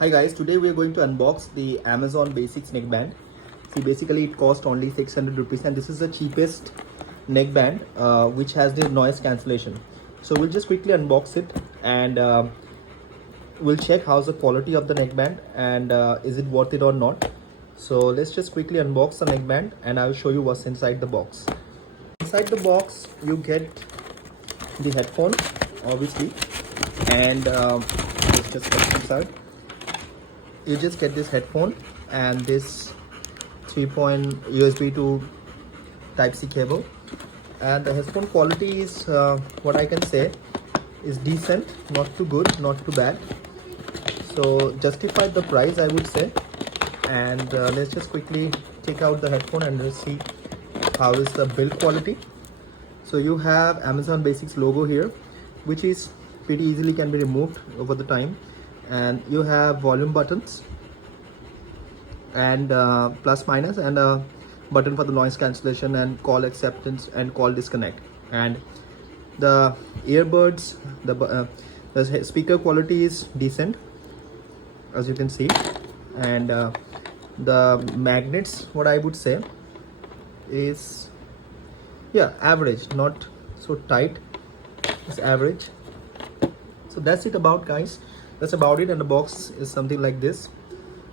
Hi guys, today we are going to unbox the Amazon Basics neckband. See, basically it cost only 600 rupees and this is the cheapest neckband which has the noise cancellation. So we'll just quickly unbox it and we'll check how's the quality of the neckband and is it worth it or not. So let's just quickly unbox the neckband and I'll show you what's inside the box. Inside the box you get the headphone obviously, and let's just put it inside. You just get this headphone and this 3-point USB to Type-C cable, and the headphone quality is what I can say is decent, not too good, not too bad, so justified the price I would say. And let's just quickly take out the headphone and let's see how is the build quality. So you have Amazon Basics logo here, which is pretty easily can be removed over the time, and you have volume buttons and plus minus, and a button for the noise cancellation and call acceptance and call disconnect. And the earbuds, the speaker quality is decent as you can see, and the magnets, what I would say is, yeah, average, not so tight, it's average. So that's it about, guys, that's about it, and the box is something like this.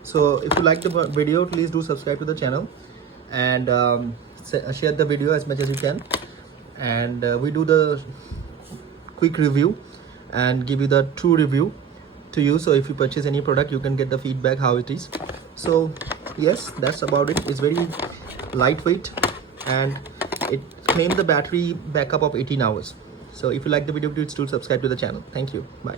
So if you like the video, please do subscribe to the channel and share the video as much as you can, and we do the quick review and give you the true review to you. So if you purchase any product, you can get the feedback how it is. So yes, that's about it. It's very lightweight and it claims the battery backup of 18 hours. So if you like the video, please do subscribe to the channel. Thank you. Bye.